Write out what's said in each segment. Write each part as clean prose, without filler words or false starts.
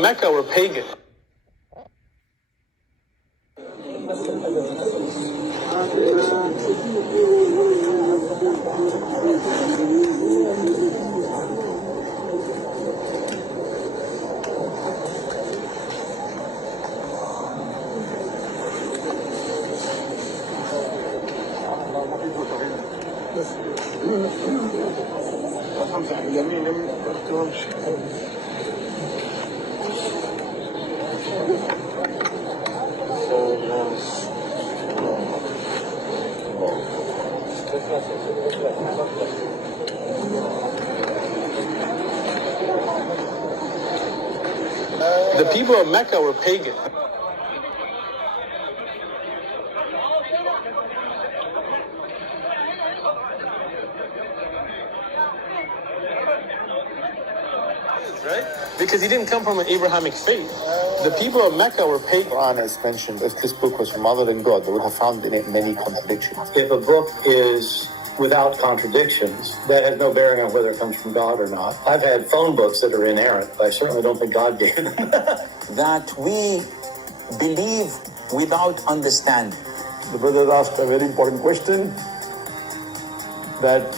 Mecca were pagan. The people of Mecca were pagan. Right? Because he didn't come from an Abrahamic faith. The people of Mecca were pagan. The Quran has mentioned if this book was from other than God, they would have found in it many contradictions. If a book is without contradictions, that has no bearing on whether it comes from God or not. I've had phone books that are inerrant, but I certainly don't think God gave them. That we believe without understanding. The brother asked a very important question that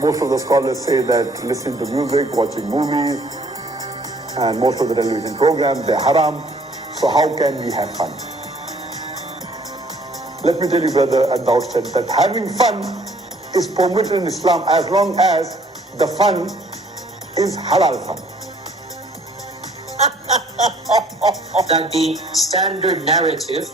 most of the scholars say that listening to music, watching movies, and most of the television programs, they're haram. So how can we have fun? Let me tell you, brother, at the outset that having fun is permitted in Islam as long as the fun is halal fun. That the standard narrative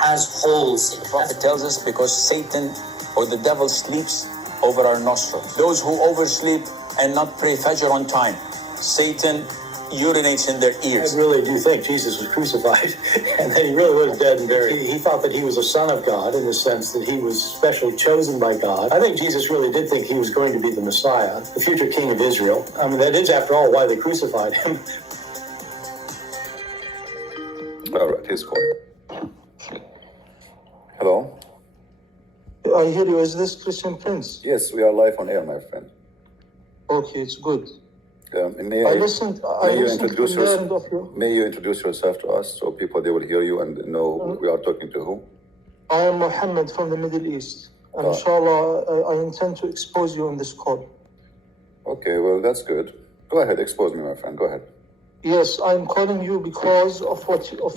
has holes in it. The Prophet tells us because Satan or the devil sleeps over our nostrils. Those who oversleep and not pray Fajr on time, Satan urinates in their ears. I really do think Jesus was crucified and that he really was dead and buried. He thought that he was a son of God in the sense that he was specially chosen by God. I think Jesus really did think he was going to be the Messiah, the future king of Israel. I mean, that is, after all, why they crucified him. All right, he's calling. Hello? I hear you. Is this Christian Prince? Yes, we are live on air, my friend. Okay, it's good. May I listened to the end of you. May you introduce yourself to us so people, they will hear you and know who we are talking to who? I am Mohammad from the Middle East. And inshallah, I intend to expose you on this call. Okay, well, that's good. Go ahead, expose me, my friend. Go ahead. Yes, I'm calling you because of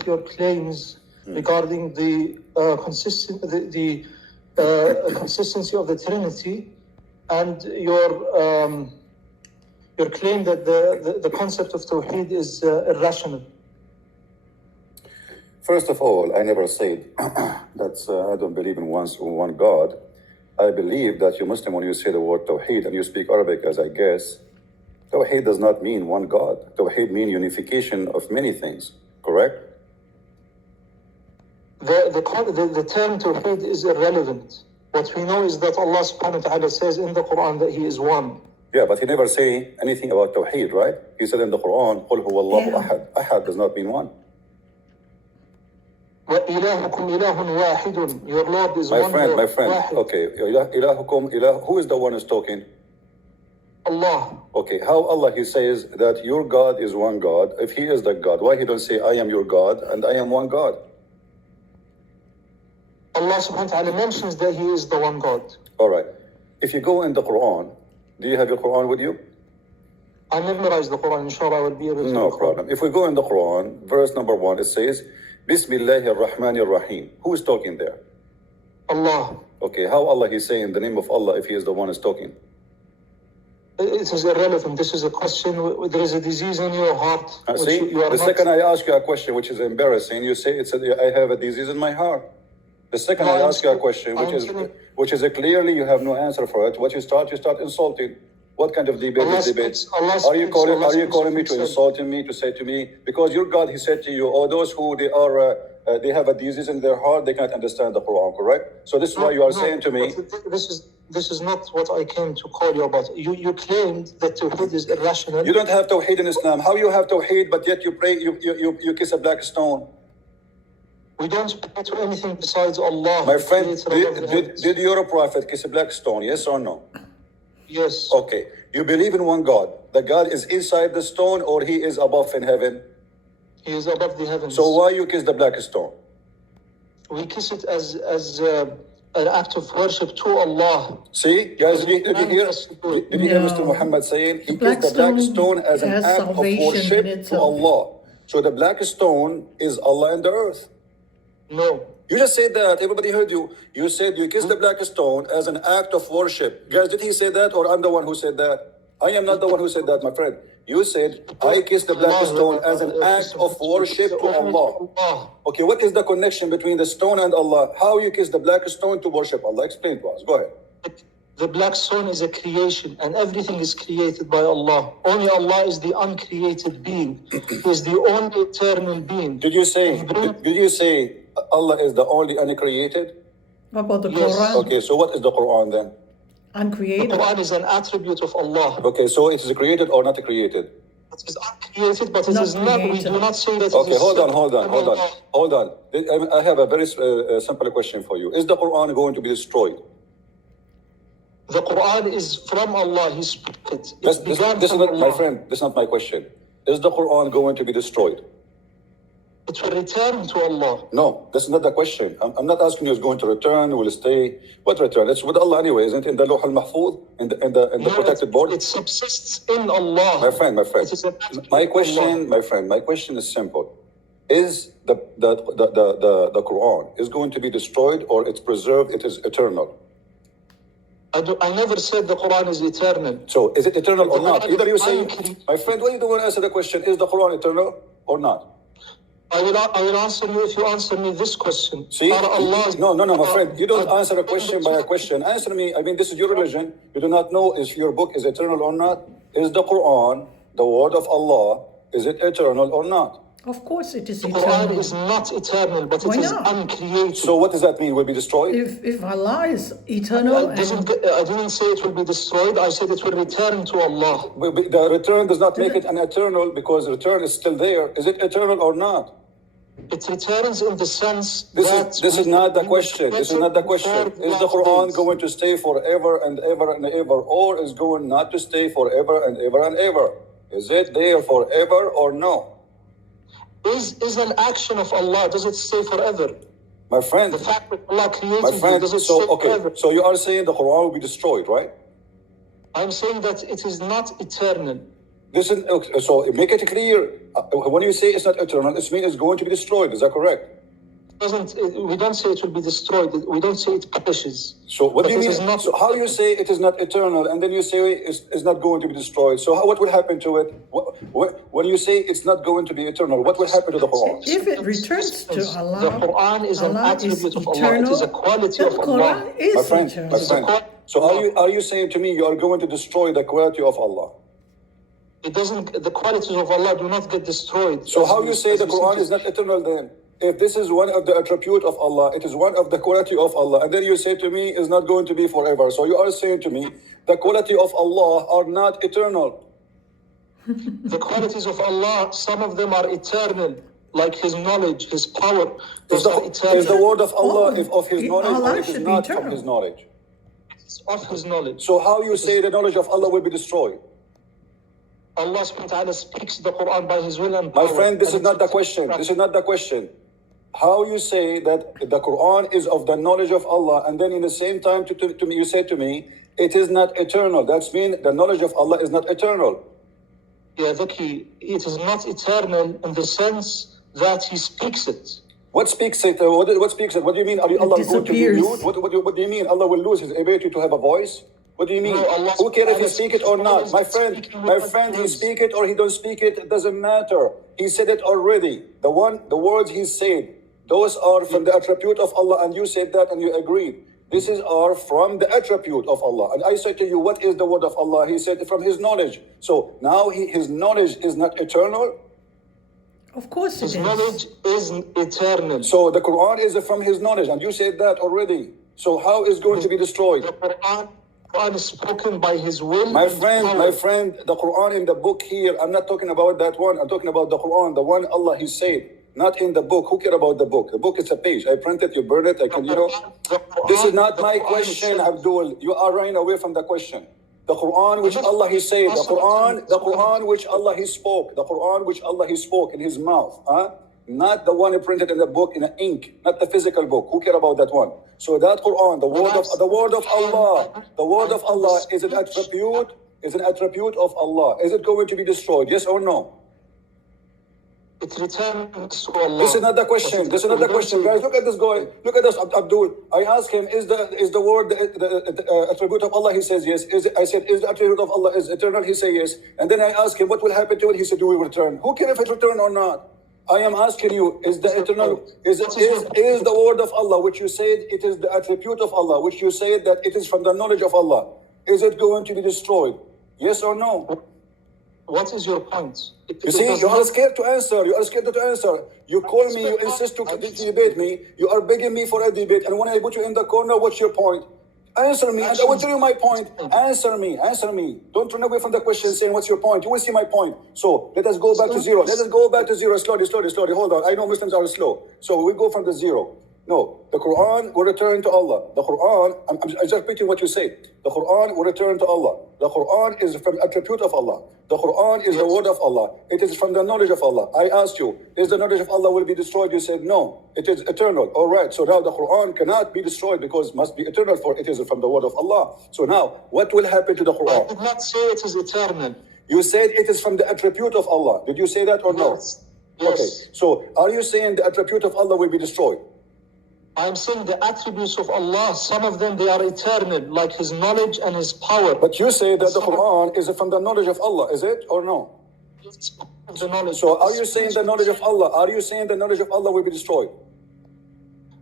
your claims regarding the consistency of the Trinity and your claim that the concept of Tawheed is irrational. First of all, I never said that I don't believe in one God. I believe that you Muslim, when you say the word Tawheed and you speak Arabic, as I guess, Tawheed does not mean one God. Tawheed means unification of many things, correct? The term Tawheed is irrelevant. What we know is that Allah subhanahu wa ta'ala says in the Quran that He is one. Yeah, but He never say anything about Tawheed, right? He said in the Quran, قُلْ هُوَ اللَّهُ أَحَدٌ. Ahad does not mean one. وَإِلَهُكُمْ إِلَهٌ وَاحِدٌ. Your Lord is one. My friend. واحد. Okay, إِلَهُكُمْ إِلَهُ. Who is the one who's talking? Allah. Okay, how Allah, He says that your God is one God. If He is the God, why He don't say I am your God and I am one God? Allah subhanahu wa ta'ala mentions that He is the one God. All right. If you go in the Quran, do you have your Quran with you? I memorized the Quran, inshallah I will be able to. No problem. If we go in the Quran, verse number 1, it says, Bismillahir Rahmanir Rahim. Who is talking there? Allah. Okay, how Allah He's saying the name of Allah if He is the one who's talking? It is irrelevant. This is a question. There is a disease in your heart. See, the second I ask you a question which is embarrassing, you say I have a disease in my heart. The second I ask you a question which is clearly you have no answer for it. What you start insulting. What kind of debate is debate? Are you calling me to insulting me, to say to me, because your God, He said to you, oh, those who they have a disease in their heart, they can't understand the Quran, correct? So this is why you are saying to me. This is not what I came to call you about. You claimed that Tawheed is irrational. You don't have Tawheed in Islam. How you have Tawheed, but yet you pray, you kiss a black stone? We don't pray to anything besides Allah. My friend, did your prophet kiss a black stone, yes or no? Yes. Okay. You believe in one God. The God is inside the stone or He is above in heaven? He is above the heavens. So why you kiss the black stone? We kiss it as an act of worship to Allah. See, guys, did you hear? Did you hear Mr. Muhammad saying he kissed the black stone as an act of worship to Allah? So the black stone is Allah and the earth. No. You just said that. Everybody heard you. You said you kissed the black stone as an act of worship. Guys, did he say that or I'm the one who said that? I am not the one who said that, my friend. You said, I kissed the black stone as an act of worship to Allah. Okay, what is the connection between the stone and Allah? How you kiss the black stone to worship Allah? Explain to us. Go ahead. The black stone is a creation and everything is created by Allah. Only Allah is the uncreated being. He is the only eternal being. Did you say Allah is the only uncreated? What about the Yes. Quran? Okay, so what is the Quran then? Uncreated. The Quran is an attribute of Allah. Okay, so it is created or not created? It is uncreated, but it Not is not. We created. do not say that. Okay, it is hold on. I have a very simple question for you. Is the Quran going to be destroyed? The Quran is from Allah. He spoke it. This It began is from not, Allah. my friend, this is not my question. Is the Quran going to be destroyed? It will return to Allah. No, that's not the question. I'm not asking you is going to return, will stay. What return? It's with Allah anyway, isn't it? In the Lawh al-Mahfuz, in the protected board? It subsists in Allah. My friend. It is an attribute My of question, Allah. my question is simple. Is the Quran is going to be destroyed or it's preserved, it is eternal? I never said the Quran is eternal. So is it eternal or The not? Quran Either you is say, uncreated. my friend, why you don't want to answer the question, is the Quran eternal or not? I will answer you if you answer me this question. See? Are Allah- No, my friend. You don't answer a question by a question. Answer me. I mean, this is your religion. You do not know if your book is eternal or not. Is the Quran, the word of Allah, is it eternal or not? Of course it is The Quran eternal. is not eternal, but Why it is not? uncreated. So what does that mean? Will be destroyed? If Allah is eternal I didn't say it will be destroyed. I said it will return to Allah. The return does not make it an eternal because return is still there. Is it eternal or not? It returns in the sense This is not the question. This is not the question. Is the Quran going to stay forever and ever and ever, or is going not to stay forever and ever and ever? Is it there forever or no? Is an action of Allah? Does it stay forever? My friend, The fact that Allah created my friend. it, does it stay So forever? so you are saying the Quran will be destroyed, right? I'm saying that it is not eternal. This is okay, so make it clear. When you say it's not eternal, it means it's going to be destroyed. Is that correct? We don't say it will be destroyed. We don't say it perishes. So what do you But it mean? is not- So how you say it is not eternal, and then you say it's not going to be destroyed? So what will happen to it? When you say it's not going to be eternal, what will happen to the Quran? if it returns to Allah, The Quran is an Allah attribute of eternal, Allah. It is a quality then of Quran Allah. is My friend, eternal. So are you saying to me you are going to destroy the quality of Allah? It doesn't. The qualities of Allah do not get destroyed. So how you say As the we Quran see is not eternal then? If this is one of the attribute of Allah, it is one of the quality of Allah, and then you say to me is not going to be forever. So you are saying to me the quality of Allah are not eternal. The qualities of Allah, some of them are eternal, like His knowledge, His power. Is Those are eternal. the word of Allah if of His knowledge Allah or it is should be not of eternal. His knowledge? It's of His knowledge. So how you say the knowledge of Allah will be destroyed? Allah subhanahu wa ta'ala speaks the Quran by His will and My power. friend, this And is not the it's- question. This is not the question. How you say that the Quran is of the knowledge of Allah, and then in the same time to me, you say to me, it is not eternal. That's mean the knowledge of Allah is not eternal. Yeah, Zaki, it is not eternal in the sense that He speaks it. What speaks it? What speaks it? What do you mean? Are Allah going to be disappears. mute? What do you mean? Allah will lose His ability to have a voice? What do you mean? No, Allah Who cares if He Allah speak it or not? is My friend, speaking with He words. speak it or He don't speak it, it doesn't matter. He said it already. The words He said, those are from the attribute of Allah, and you said that and you agreed. This is are from the attribute of Allah. And I said to you, what is the word of Allah? He said from His knowledge. So now His knowledge is not eternal. Of course it His is. knowledge is eternal. So the Quran is from His knowledge, and you said that already. So how is going to be destroyed? The Quran is spoken by His will. My and power. friend, the Quran in the book here, I'm not talking about that one. I'm talking about the Quran, the one Allah He said, not in the book. Who care about the book? The book is a page. I print it, you burn it, I can, The Quran- This is not the my Quran question, said- Abdul. You are running away from the question. The Quran which Allah He said, the Quran which Allah He spoke, the Quran which Allah He spoke in His mouth, not the one printed in the book in ink, not the physical book. Who care about that one? So that Quran, the word of Allah is an attribute of Allah. Is it going to be destroyed? Yes or no? It returns to Allah. This is not the question. This is not the question, guys. Look at this guy. Look at this, Abdul. I asked him, is the word the attribute of Allah? He says yes. I said, is the attribute of Allah is eternal? He said yes. And then I asked him, what will happen to it? He said, do we return? Who cares if it return or not? I am asking you, is the eternal, is the word of Allah, which you said it is the attribute of Allah, which you said that it is from the knowledge of Allah, is it going to be destroyed? Yes or no? What is your point? You see, you are scared to answer. You are scared to answer. You call me, you insist to debate me. You are begging me for a debate. And when I put you in the corner, what's your point? Answer me, and I will tell you my point. Answer me. Don't run away from the question saying, what's your point? You will see my point. So let us go back to zero. Let us go back to zero. Slowly. Hold on. I know Muslims are slow. So we go from the zero. No, the Quran will return to Allah. The Quran, I'm just repeating what you say. The Quran will return to Allah. The Quran is from attribute of Allah. The Quran is the word of Allah. It is from the knowledge of Allah. I asked you, is the knowledge of Allah will be destroyed? You said no, it is eternal. All right, so now the Quran cannot be destroyed because it must be eternal, for it is from the word of Allah. So now, what will happen to the Quran? I did not say it is eternal. You said it is from the attribute of Allah. Did you say that or no? Yes. Okay, so are you saying the attribute of Allah will be destroyed? I'm saying the attributes of Allah, some of them, they are eternal, like His knowledge and His power. But you say that the Quran is from the knowledge of Allah, is it or no? It's the knowledge. So are you saying the knowledge of Allah? Are you saying the knowledge of Allah will be destroyed?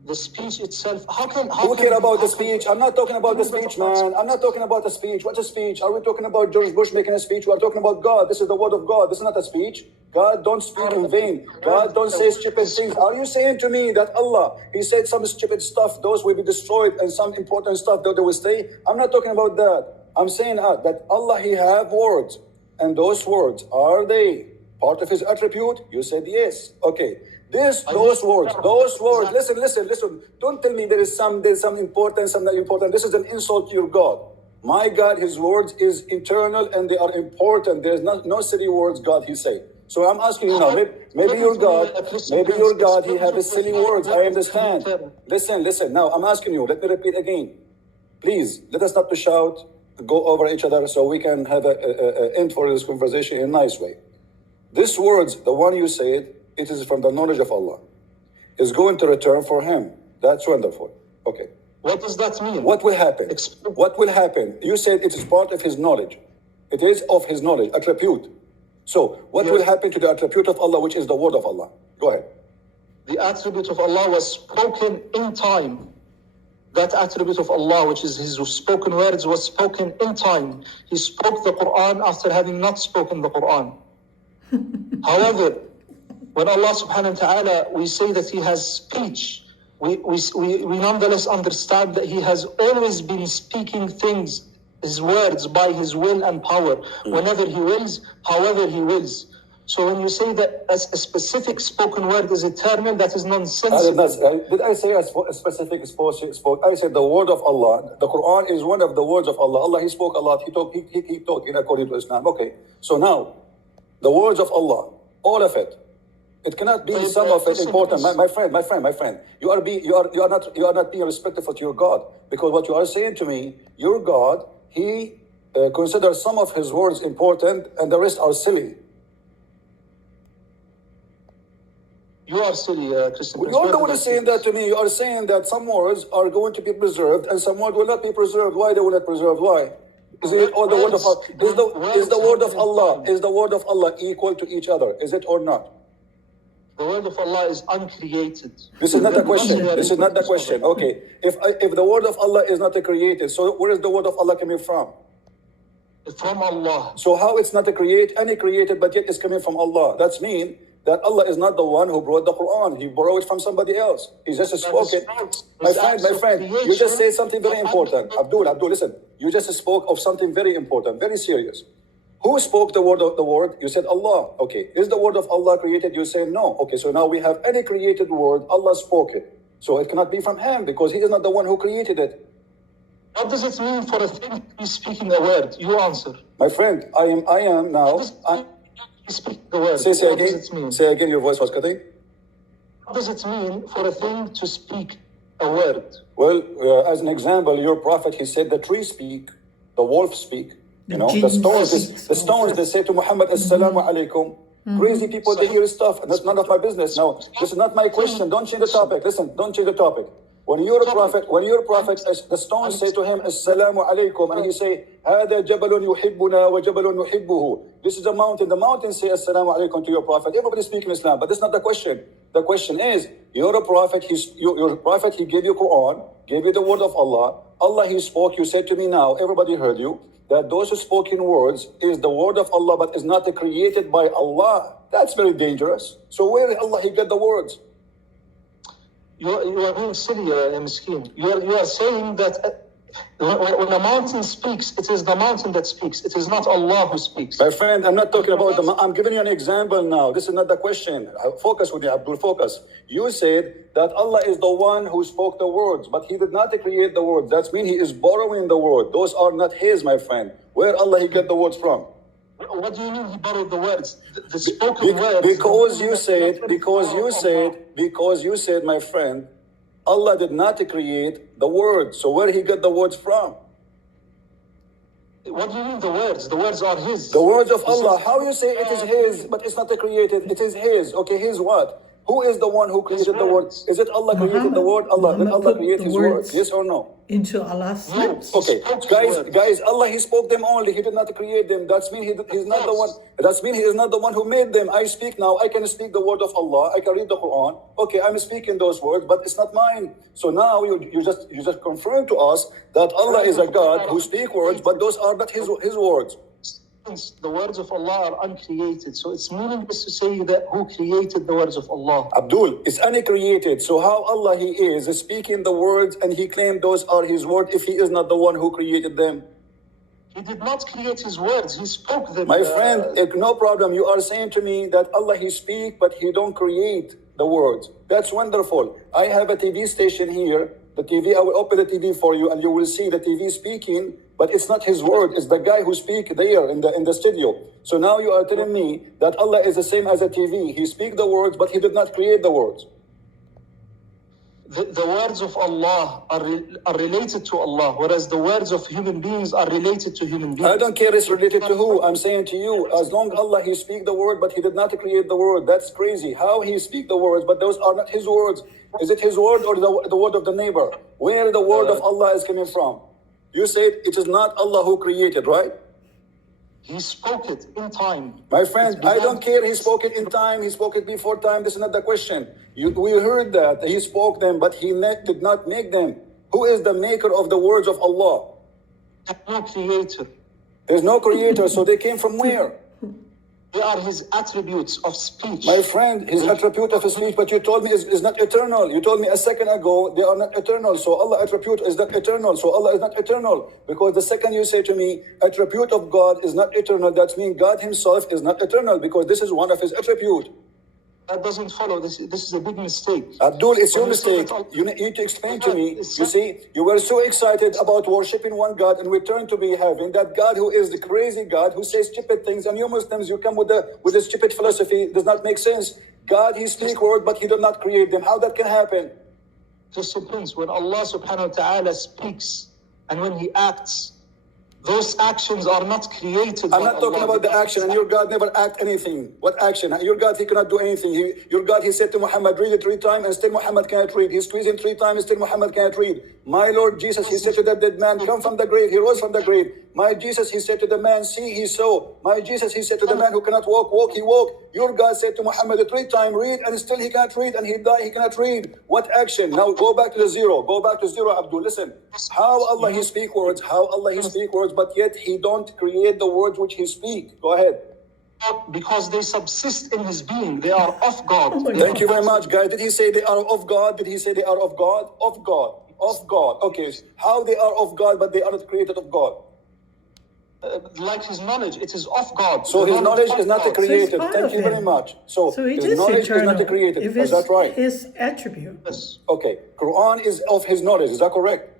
The speech itself, Who care about the speech? I'm not talking about the speech, man. I'm not talking about the speech. What's a speech? Are we talking about George Bush making a speech? We are talking about God. This is the word of God. This is not a speech. God don't speak in vain. God don't say stupid things. Are you saying to me that Allah, He said some stupid stuff, those will be destroyed, and some important stuff that they will stay? I'm not talking about that. I'm saying that Allah, He have words. And those words, are they part of His attribute? You said yes. Okay. Those words, listen. Don't tell me there's some important, some not important. This is an insult to your God. My God, His words is eternal and they are important. There's no silly words God He say. So I'm asking you now, maybe your God, He have silly words. I understand. Listen. Now I'm asking you, let me repeat again. Please, let us not to shout, go over each other so we can have an end for this conversation in a nice way. These words, the one you said, it is from the knowledge of Allah. Is going to return for Him. That's wonderful. Okay. What does that mean? What will happen? What will happen? You said it is part of His knowledge. It is of His knowledge, attribute. So what will happen to the attribute of Allah, which is the word of Allah? Go ahead. The attribute of Allah was spoken in time. That attribute of Allah, which is His spoken words, was spoken in time. He spoke the Quran after having not spoken the Quran. However, when Allah subhanahu wa ta'ala, we say that He has speech, we nonetheless understand that He has always been speaking things, His words, by His will and power, whenever He wills, however He wills. So when you say that a specific spoken word is eternal, that is nonsensical. Did I say a specific spoke? I said the word of Allah. The Quran is one of the words of Allah. Allah, He spoke a lot. He keep talking according to Islam. Okay. So now, the words of Allah, all of it. It cannot be some of it important. My friend. You are not being respectful to your God, because what you are saying to me, your God, He considers some of His words important and the rest are silly. You are silly, Christian. You are the one saying that to me. You are saying that some words are going to be preserved and some words will not be preserved. Why they will not preserved? Why? Is it all the word of Allah? Is the word of Allah? Is the word of Allah equal to each other? Is it or not? The word of Allah is uncreated. This is not the question. Okay. If the word of Allah is not created, so where is the word of Allah coming from? From Allah. So how it's not any created, but yet it's coming from Allah? That's mean that Allah is not the one who brought the Quran. He borrowed it from somebody else. He just spoken. My friend, you just said something very important. Abdul, listen. You just spoke of something very important, very serious. Who spoke the word? You said Allah. Okay. Is the word of Allah created? You say no. Okay. So now we have any created word, Allah spoke it. So it cannot be from Him because He is not the one who created it. What does it mean for a thing to be speaking a word? You answer. My friend, I am now. What does it mean to be speaking a word? Say What again. does it mean? Say again. Your voice was cutting. What does it mean for a thing to speak a word? Well, as an example, your prophet, he said the trees speak, the wolves speak. You know, the stones, they say to Muhammad, Assalamu alaikum. Crazy people, they hear stuff, and that's none of my business. Now, this is not my question. Don't change the topic. Listen, don't change the topic. When you're a prophet, the stones say to him, Assalamu alaikum, and he say, هذا جبل يحبنا وجبل نحبه. This is a mountain. The mountains say Assalamu alaikum to your prophet. Everybody speaking Islam, but that's not the question. The question is, you're a prophet, your prophet, he gave you Quran, gave you the word of Allah. Allah, he spoke, you said to me now, everybody heard you, that those spoken words is the word of Allah, but is not created by Allah. That's very dangerous. So where Allah, he got the words? You are being silly, Miskin. You are saying that when a mountain speaks, it is the mountain that speaks. It is not Allah who speaks. My friend, I'm not talking about I'm giving you an example now. This is not the question. Focus with me, Abdul, focus. You said that Allah is the one who spoke the words, but he did not create the words. That means he is borrowing the word. Those are not his, my friend. Where Allah, he got the words from? What do you mean he borrowed the words? The spoken words. Because you said, my friend, Allah did not create the words. So where he got the words from? What do you mean the words? The words are his. The words of Allah. How you say it is his, but it's not created? It is his. Okay, his what? Who is the one who created the word? Is it Allah created the word? Did Allah create his word? Yes or no? Into Allah's lips. Okay, guys, Allah, he spoke them only. He did not create them. That's mean he's not the one. That's mean he is not the one who made them. I speak now. I can speak the word of Allah. I can read the Quran. Okay, I'm speaking those words, but it's not mine. So now you just confirm to us that Allah is a God who speaks words, but those are not his words. The words of Allah are uncreated, so it's meaningless to say that who created the words of Allah. Abdul, it's uncreated. So how Allah he is speaking the words and he claimed those are his words if he is not the one who created them? He did not create his words, he spoke them. My friend, no problem. You are saying to me that Allah he speak, but he don't create the words. That's wonderful. I have a TV station here. The TV, I will open the TV for you and you will see the TV speaking, but it's not his word. It's the guy who speak there in the studio. So now you are telling me that Allah is the same as a TV. He speak the words, but he did not create the words. The words of Allah are related to Allah, whereas the words of human beings are related to human beings. I don't care it's related to who. I'm saying to you, as long as Allah, he speak the word, but he did not create the word. That's crazy. How he speak the words, but those are not his words. Is it his word or the word of the neighbor? Where the word of Allah is coming from? You said it is not Allah who created, right? He spoke it in time. My friend, I don't care. He spoke it in time. He spoke it before time. This is not the question. We heard that he spoke them, but he did not make them. Who is the maker of the words of Allah? No creator. There's no creator, so they came from where? They are his attributes of speech. My friend, his attribute of speech, but you told me is not eternal. You told me a second ago they are not eternal. So Allah attribute is not eternal. So Allah is not eternal. Because the second you say to me, attribute of God is not eternal, that means God himself is not eternal, because this is one of his attribute. That doesn't follow. This is a big mistake. Abdul, it's your mistake. You need to explain to me. You see, you were so excited about worshiping one God, and we turn to be having that God who is the crazy God who says stupid things, and you Muslims, you come with a stupid philosophy. It does not make sense. God, he speaks words, but he did not create them. How that can happen? Just depends. When Allah subhanahu wa ta'ala speaks and when he acts, those actions are not created. I'm not talking about the action, and your God never act anything. What action? Your God, he cannot do anything. Your God, he said to Muhammad, read it 3 times, and still Muhammad cannot read. He squeezed him 3 times, and still Muhammad cannot read. My Lord Jesus, he said to that dead man, come from the grave. He rose from the grave. My Jesus, he said to the man, see, he saw. My Jesus, he said to the man who cannot walk, walk, he walked. Your God said to Muhammad 3 times, read, and still he cannot read, and he died, he cannot read. What action? Now go back to the zero. Go back to zero, Abdul. Listen, how Allah he speak words, but yet he don't create the words which he speak. Go ahead. Because they subsist in his being. They are of God. Thank you very much, guys. Did he say they are of God? Did he say they are of God? Of God. Of God. Okay. How they are of God, but they are not created of God? Like his knowledge, it is of God. So his knowledge is not created. Thank you very much. So his knowledge is not created. Is that right? His attribute. Yes. Okay. Quran is of his knowledge. Is that correct?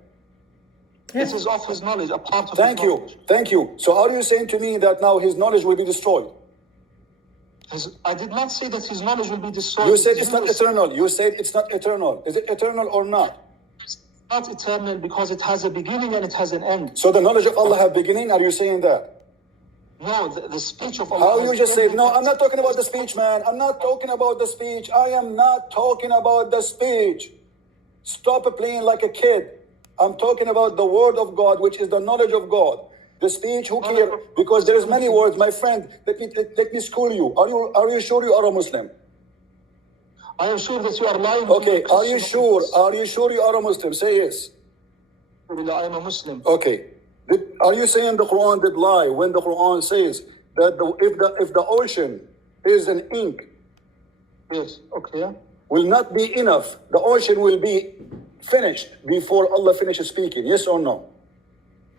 Yes. It is of his knowledge, a part of Thank his you. knowledge. Thank you. So are you saying to me that now his knowledge will be destroyed? I did not say that his knowledge will be destroyed. You said it's You not said eternal. You said it's not eternal. Is it eternal or not? it's not eternal because it has a beginning and it has an end. So the knowledge of Allah have beginning? Are you saying that? No, the speech of Allah. How you has just said, ended. no, I'm not talking about the speech, man. I'm not talking about the speech. I am not talking about the speech. Stop playing like a kid. I'm talking about the word of God, which is the knowledge of God. The speech, who cares? Because there is many words, my friend. Let me school you. Are you sure you are a Muslim? I am sure that you are lying. Okay, are you sure? Are you sure you are a Muslim? Say yes. I am a Muslim. Okay. Are you saying the Quran did lie when the Quran says that if the ocean is an ink, Yes. Okay. will not be enough, the ocean will be finished before Allah finishes speaking? Yes or no?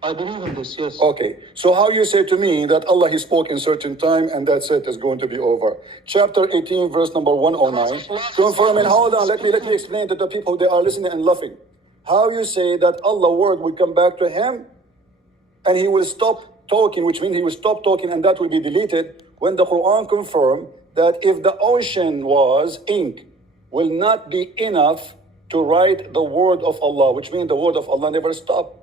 I believe in this. Yes. Okay. So how you say to me that Allah He spoke in certain time and that's it, is going to be over? Chapter 18, verse number 109. Confirming. Hold on. Let me explain to the people they are listening and laughing. How you say that Allah's word will come back to Him and He will stop talking, which means He will stop talking and that will be deleted, when the Quran confirmed that if the ocean was ink, will not be enough to write the word of Allah, which means the word of Allah never stopped.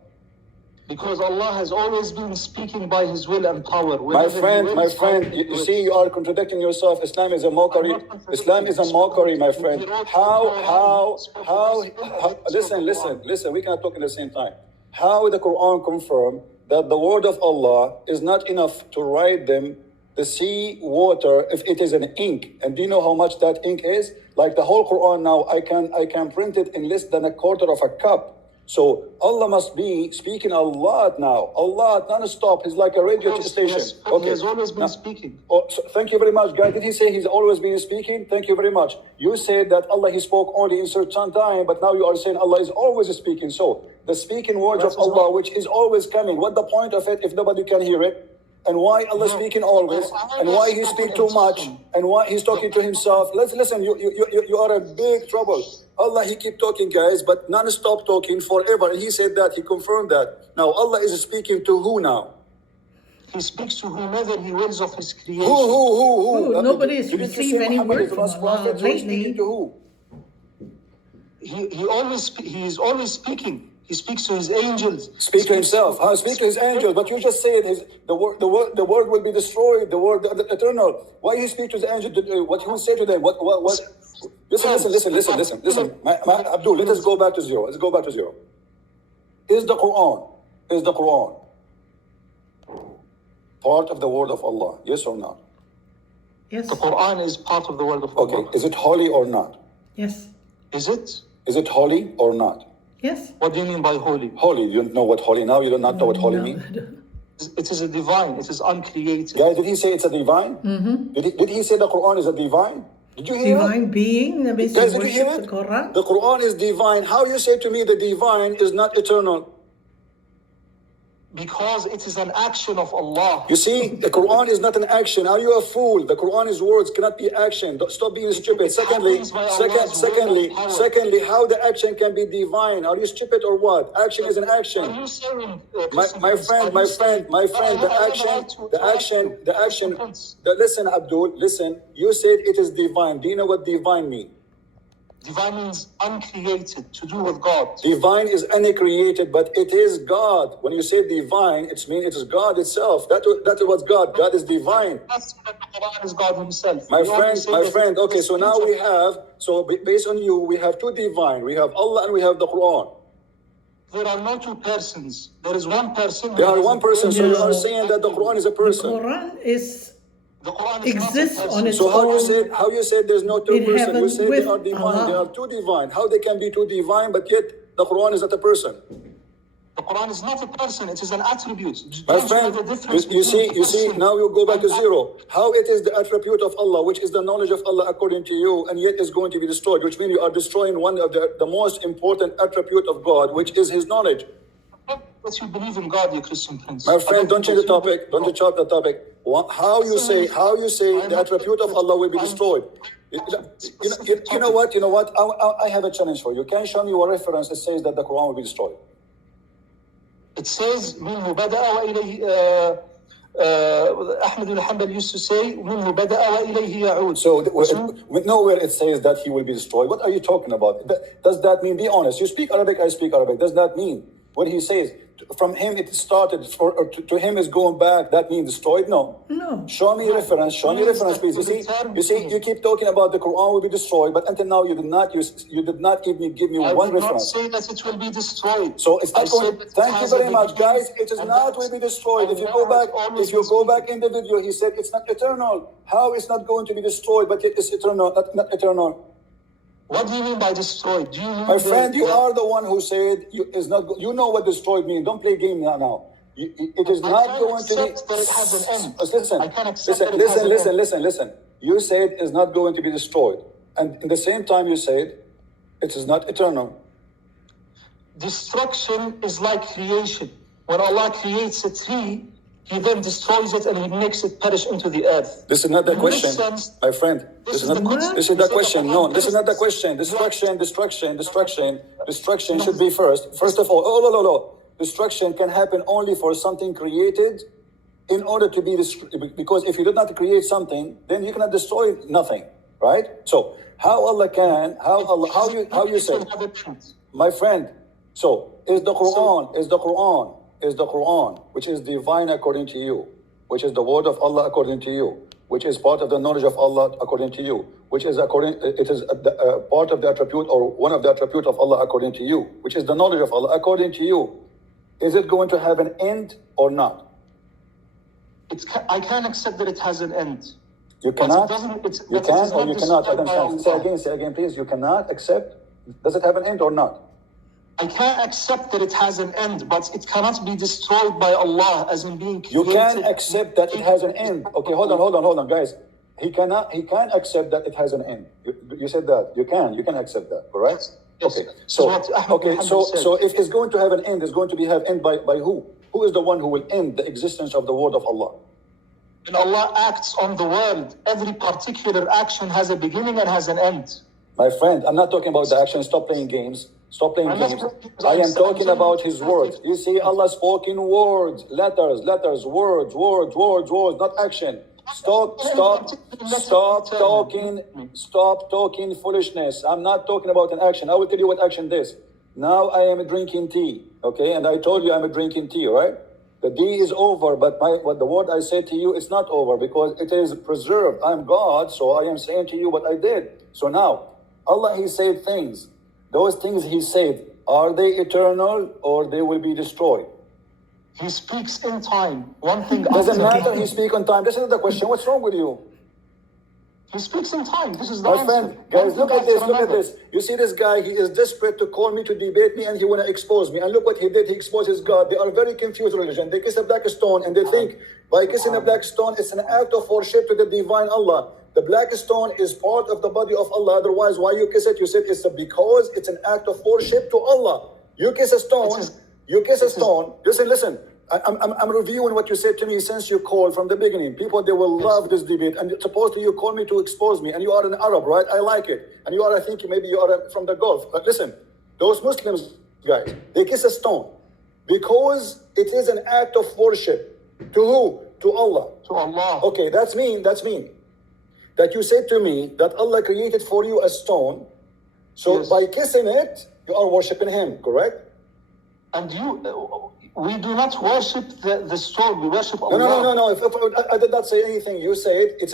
Because Allah has always been speaking by His will and power. My friend, you see, you are contradicting yourself. Islam is a mockery. Islam is a mockery, my friend. How, listen, we cannot talk at the same time. How the Quran confirmed that the word of Allah is not enough to write them the sea water if it is an ink? And do you know how much that ink is? Like the whole Quran now, I can print it in less than a quarter of a cup. So Allah must be speaking a lot now. Allah non-stop. He's like a radio station. Yes, Okay. He has always been speaking. Oh, so thank you very much, guys. Did he say he's always been speaking? Thank you very much. You said that Allah He spoke only in certain time, but now you are saying Allah is always speaking. So the speaking words of Allah, which is always coming, what the point of it if nobody can hear it? And why Allah speaking always? And why He speak too much? And why He's talking to Himself? Let's listen. You are a big trouble. Allah He keep talking, guys, but non-stop talking forever. And He said that. He confirmed that. Now Allah is speaking to who now? He speaks to whomever He wills of His creation. Who? Nobody has Did you received say any Muhammad word is the from last Allah prophet? Who is speaking lately. to who? He is always speaking. He speaks to His angels. Speak to Himself. How speak to His angels? But you just said the word will be destroyed. The word, the eternal. Why He speak to the angel? What He will say to them? What? Listen. Abdul, let us go back to zero. Let's go back to zero. Is the Quran part of the word of Allah? Yes or not? Yes. The Quran is part of the word of Allah. Okay. Is it holy or not? Yes. Is it? Is it holy or not? Yes. What do you mean by holy? Holy. You don't know what holy now? You do not know what holy No, means? I don't. It is a divine. It is uncreated. Guys, did he say it's a divine? Mm-hmm. Did he say the Quran is a divine? Did you hear it? Divine being, the basic Guys, did you hear worship, it? the Quran. The Quran is divine. How you say to me the divine is not eternal? Because it is an action of Allah. You see, the Quran is not an action. Are you a fool? The Quran is words, cannot be action. Stop being stupid. Secondly, how the action can be divine? Are you stupid or what? Action is an action. Are you saying, My friend, the action. Listen, Abdul, listen. You said it is divine. Do you know what divine means? Divine means uncreated, to do with God. Divine is uncreated, but it is God. When you say divine, it means it is God itself. That is what God. God is divine. That's what the Quran is God Himself. My friend. Okay, so now we have, based on you, we have two divine. We have Allah and we have the Quran. There are no two persons. There is one person. There are one person, so you No. are saying that the Quran is a The person. Quran The Quran is exists not a on person. its So own. how you said there's no two In person? heaven You say they with are divine. Allah. They are two divine. How they can be two divine, but yet the Quran is not a person? The Quran is not a person. It is an attribute. My Don't you friend, know the difference you see, between person now you go back to and zero. How it is the attribute of Allah, which is the knowledge of Allah according to you, and yet is going to be destroyed, which means you are destroying one of the most important attribute of God, which is His knowledge. That you believe in God, you Christian prince. My friend, don't change the topic. Don't change the topic. How you say the attribute of Allah will be destroyed? You know what? I have a challenge for you. Can you show me a reference that says that the Quran will be destroyed? It says منه بدأ وإليه Ahmed al-Hanbal used to say منه بدأ وإليه يعود. So nowhere it says that he will be destroyed. What are you talking about? Does that mean, be honest, you speak Arabic, I speak Arabic. Does that mean when he says from him it started, to him is going back, that means destroyed? No. No. Show me reference, please. You see, you keep talking about the Quran will be destroyed, but until now you did not give me one reference. I did not say that it will be destroyed. So it's not going. Thank you very much, guys. It is not will be destroyed. If you go back in the video, he said it's not eternal. How it's not going to be destroyed, but it is eternal, not eternal? What do you mean by destroyed? Do you mean my friend, you are the one who said is not. You know what destroyed means. Don't play game now. It is not going to be. That it has an end. Listen. You said it's not going to be destroyed, and at the same time you said it is not eternal. Destruction is like creation. When Allah creates a tree, He then destroys it and He makes it perish into the earth. This is not the question, my friend. This is the question. No, this is not the question. Destruction should be first. First of all, no. Destruction can happen only for something created in order to be destroyed. Because if you did not create something, then you cannot destroy nothing, right? So how Allah can, how you say, my friend, so is the Quran, which is divine according to you, which is the word of Allah according to you, which is part of the knowledge of Allah according to you, which is part of the attribute or one of the attributes of Allah according to you, which is the knowledge of Allah according to you. Is it going to have an end or not? I can't accept that it has an end. You cannot? You can or you cannot? I don't understand. Say again, please. You cannot accept. Does it have an end or not? I can't accept that it has an end, but it cannot be destroyed by Allah as in being created. You can accept that it has an end. Okay, hold on, guys. He can accept that it has an end. You said that. You can accept that, correct? Yes. Okay. So if it's going to have an end, it's going to have end by who? Who is the one who will end the existence of the word of Allah? When Allah acts on the world, every particular action has a beginning and has an end. My friend, I'm not talking about the action. Stop playing games. I am talking about His words. You see, Allah spoke in words, letters, words, not action. Stop talking foolishness. I'm not talking about an action. I will tell you what action is. Now I am drinking tea, okay? And I told you I'm drinking tea, right? The tea is over, but the word I said to you, it's not over because it is preserved. I'm God, so I am saying to you what I did. So now, Allah, He said things. Those things He said, are they eternal or they will be destroyed? He speaks in time. One thing doesn't matter. He speaks on time. This is the question. What's wrong with you? He speaks in time. This is the answer. My friend, guys, look at this. You see this guy, he is desperate to call me to debate me and he want to expose me. And look what he did. He exposed his God. They are very confused religion. They kiss a black stone and they think by kissing a black stone, it's an act of worship to the divine Allah. The black stone is part of the body of Allah. Otherwise, why you kiss it? You said it's because it's an act of worship to Allah. You kiss a stone. Listen. I'm reviewing what you said to me since you called from the beginning. People, they will love this debate. And supposedly you call me to expose me. And you are an Arab, right? I like it. And you are, I think, maybe you are from the Gulf. But listen, those Muslims, guys, they kiss a stone because it is an act of worship. To who? To Allah. To Allah. Okay, that's mean. That you said to me that Allah created for you a stone. So by kissing it, you are worshiping Him, correct? And we do not worship the stone. We worship Allah. No. I did not say anything. You said it's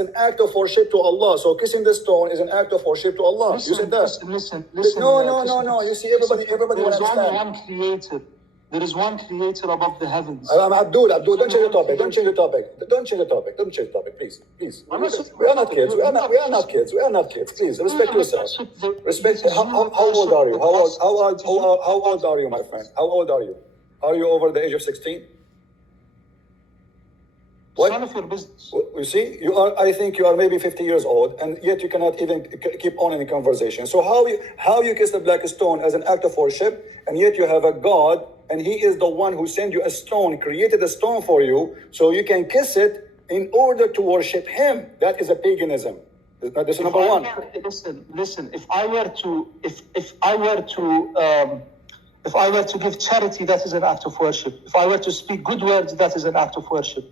an act of worship to Allah. So kissing the stone is an act of worship to Allah. You said that. Listen. No. You see, everybody will understand. There is only one creator. There is one creator above the heavens. Abdul, don't change the topic. Don't change the topic, please. We are not kids. We are not kids. Please, respect yourself. Respect. How old are you? How old are you, my friend? How old are you? Are you over the age of 16? What? None of your business. You see, I think you are maybe 50 years old, and yet you cannot even keep on in the conversation. So how you kiss the black stone as an act of worship, and yet you have a God, and He is the one who sent you a stone, created a stone for you, so you can kiss it in order to worship Him. That is a paganism. This is number one. Listen. If I were to If I were to give charity, that is an act of worship. If I were to speak good words, that is an act of worship.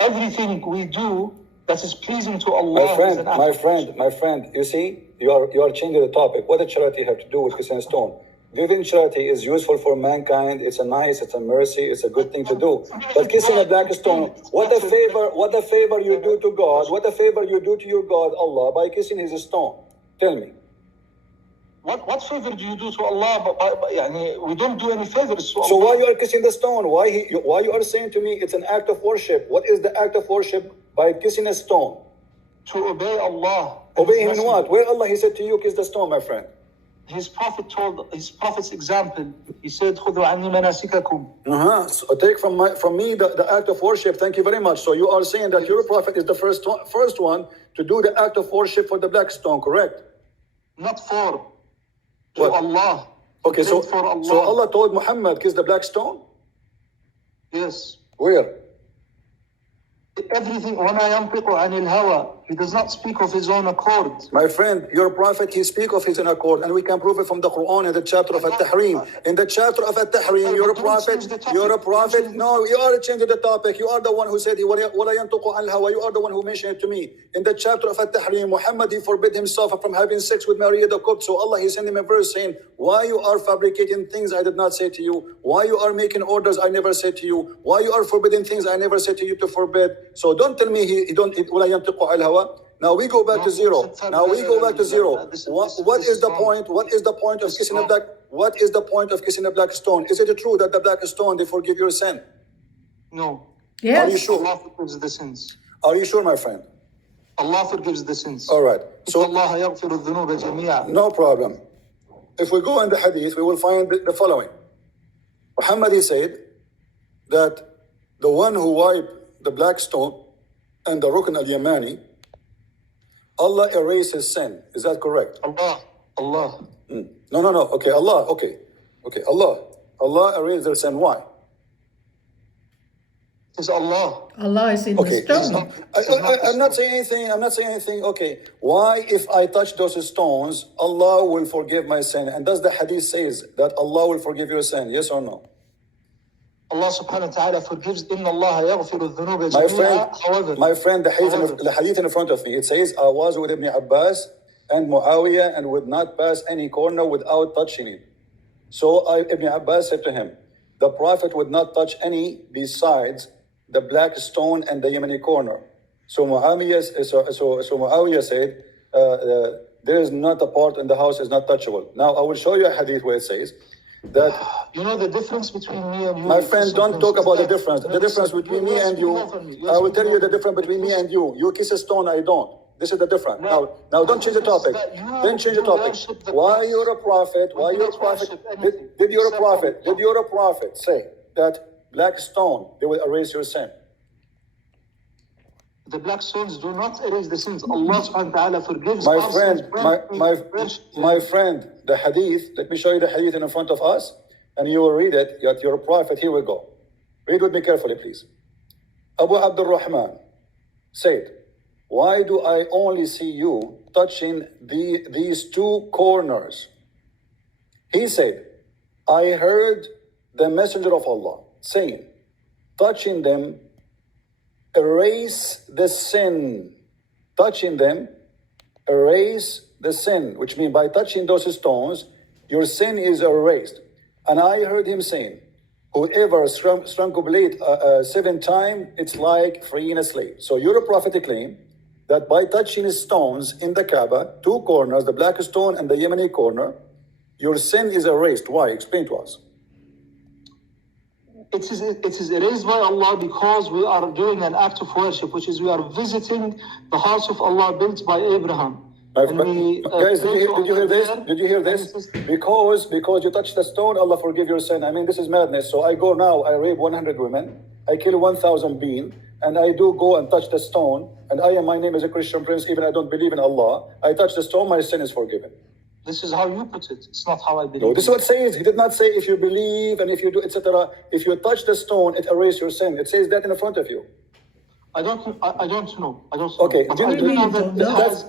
Everything we do that is pleasing to Allah is an act of worship. My friend, you see, you are changing the topic. What does charity have to do with Christian stone? Giving charity is useful for mankind. It's a mercy. It's a good thing to do. But kissing a black stone, what a favor you do to God. What a favor you do to your God, Allah, by kissing his stone. Tell me. What favor do you do to Allah? We don't do any favors to Allah. So why you are kissing the stone? Why you are saying to me it's an act of worship? What is the act of worship by kissing a stone? To obey Allah. Obey him in what? Where Allah he said to you, kiss the stone, my friend? His prophet's example. He said, "Khudhu anni manasikakum." So take from me the act of worship. Thank you very much. So you are saying that your prophet is the first one to do the act of worship for the black stone, correct? Not for. To Allah. Okay, so for Allah. So Allah told Muhammad, kiss the black stone? Yes. Where? Everything, وَمَا يَنْطِقُ عَنِ الْهَوَىٰ. He does not speak of his own accord. My friend, your prophet, he speaks of his own accord, and we can prove it from the Quran in the chapter of At-Tahrim. In the chapter of At-Tahrim, you're a prophet. No, you are changing the topic. You are the one who said, وَلَا يَنْطِقُ عَنِ الْهَوَىٰ. You are the one who mentioned it to me. In the chapter of At-Tahrim, Muhammad, he forbid himself from having sex with Maria the Copt. So Allah, he sent him a verse saying, why you are fabricating things I did not say to you? Why you are making orders I never said to you? Why you are forbidding things I never said to you to forbid? So don't tell me he don't وَلَا يَنْطِقُ عَنِ الْهَوَىٰ. Now we go back to zero. What is the point? What is the point of kissing a black? What is the point of kissing a black stone? Is it true that the black stone they forgive your sin? No. Yes. Are you sure? Allah forgives the sins. Are you sure, my friend? Allah forgives the sins. All right. So Allah يغفر الذنوب جميعا. no problem. If we go in the hadith, we will find the following. Muhammad he said that the one who wiped the black stone and the Rukn al-Yamani, Allah erased his sin. Is that correct? Allah. No. Okay, Allah. Okay. Allah erased their sin. Why? It's Allah. Allah is in the stone. I'm not saying anything. Okay. Why, if I touch those stones, Allah will forgive my sin? And does the hadith says that Allah will forgive your sin? Yes or no? Allah subhanahu wa ta'ala forgives. Inna Allah yaghfiru dhunuba jami'a. My friend, the hadith in front of me, it says, I was with Ibn Abbas and Muawiyah and would not pass any corner without touching it. So Ibn Abbas said to him, the Prophet would not touch any besides the black stone and the Yemeni corner. So Muawiyah said, there is not a part in the house is not touchable. Now I will show you a hadith where it says that, you know the difference between me and you. my friend, don't talk about the difference. The difference between me and you. I will tell you the difference between me and you. You kiss a stone, I don't. This is the difference. Now don't change the topic. Then change the topic. Why you're a prophet? Why you're a prophet? Did your prophet say that black stone they will erase your sin? The black stones do not erase the sins. Allah subhanahu wa ta'ala forgives my our friend, sins. My friend, the hadith, let me show you the hadith in front of us, and you will read it. You're a prophet. Here we go. Read with me carefully, please. Abu Abdul Rahman said, why do I only see you touching these two corners? He said, I heard the messenger of Allah saying, touching them erase the sin. Touching them erase the sin, which means by touching those stones, your sin is erased. And I heard him saying, whoever strangulate 7 times, it's like freeing a slave. So your prophet claim that by touching stones in the Kaaba, 2 corners, the black stone and the Yemeni corner, your sin is erased. Why? Explain to us. It is erased by Allah because we are doing an act of worship, which is we are visiting the house of Allah built by Abraham. Guys, did you hear this? Did you hear this? Because you touched the stone, Allah forgive your sin. I mean, this is madness. So I go now, I rape 100 women, I kill 1,000 beings, and I do go and touch the stone, and my name is a Christian prince, even I don't believe in Allah. I touch the stone, my sin is forgiven. This is how you put it. It's not how I believe. No, this is what it says. He did not say if you believe and if you do, etc. If you touch the stone, it erases your sin. It says that in front of you. I don't know. Okay,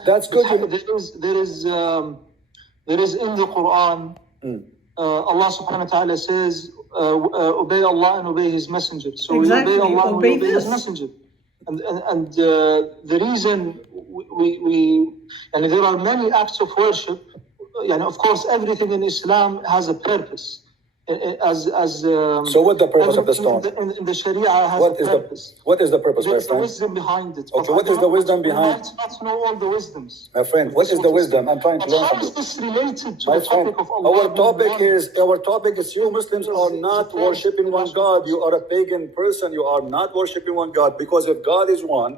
that's good. There is in the Quran Allah subhanahu wa ta'ala says, obey Allah and obey His Messenger. So Exactly. we obey Allah and we obey His this. Messenger. And the reason and there are many acts of worship, and of course everything in Islam has a purpose. So what the purpose of the stone? In the Sharia has a purpose. What is the purpose, my There's the friend? wisdom behind it. Okay, what is the wisdom behind? We might not know all the wisdoms. My friend, what is the wisdom? I'm trying to learn How from is you. this related to My the friend, topic of Allah? our topic is you Muslims are not worshipping one God. You are a pagan person. You are not worshipping one God, because if God is one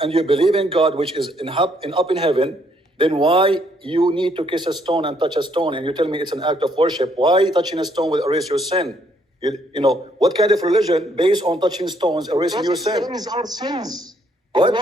and you believe in God, which is up in heaven, then why you need to kiss a stone and touch a stone? And you tell me it's an act of worship. Why touching a stone will erase your sin? You know, what kind of religion based on touching stones erasing your sin? It is our sins. What?